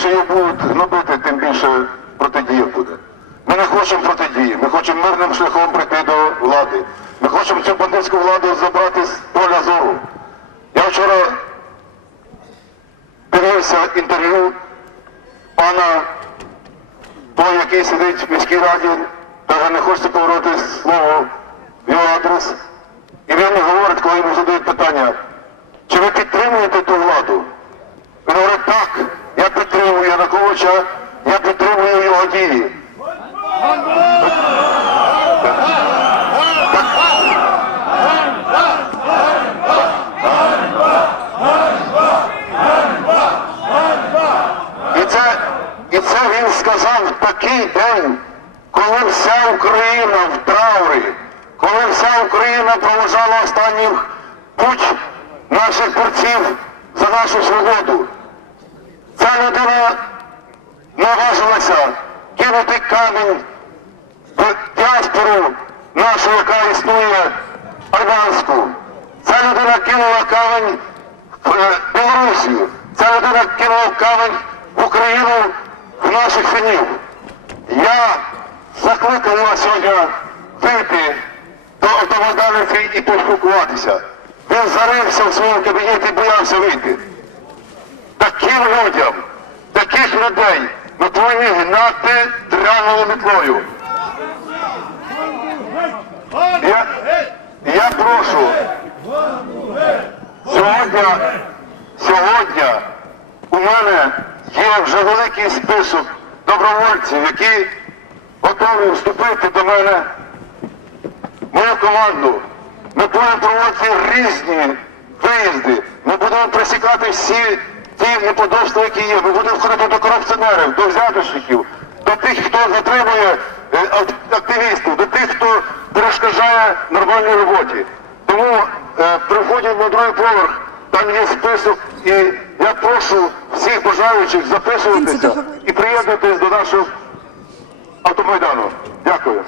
більше їх будуть гнобити, тим більше протидія буде. Ми не хочемо протидії, ми хочемо мирним шляхом прийти до влади. Ми хочемо цю бандитську владу забрати з поля зору. Я вчора дивився інтерв'ю пана того, який сидить в міській раді, навіть не хочеться повернути слово в його адрес. І він говорить, коли йому задають питання, чи ви підтримуєте ту владу? Він говорить, так, я підтримую Януковича, я підтримую його дії. І це, він сказав в такий день, коли вся Україна в траурі, коли вся Україна проважала останній путь наших борців за нашу свободу. Ця людина наважилася кинути камінь в діаспору нашу, яка існує армянську. Ця людина кинула камінь в е, Білорусію. Ця людина кинула камінь в Україну в наших синів. Я закликаю вас сьогодні вийти до автомайданівців і поспілкуватися. Він зарився в своєму кабінеті і боявся вийти. Таким людям, таких людей ми повинні гнати дряною метлою. Я, я прошу сьогодні, сьогодні у мене є вже великий список добровольців, які готові вступити до мене мою команду. Ми будемо проводити різні виїзди. Ми будемо пресікати всі ті неподобства, які є. Ми будемо входити до корупціонерів, до взяточників, до тих, хто затримує е, активістів, до тих, хто перешкоджає нормальній роботі. Тому е, при вході на другий поверх там є список, і я прошу всіх бажаючих записуватися і приєднатись до нашого автомайдану. Дякую.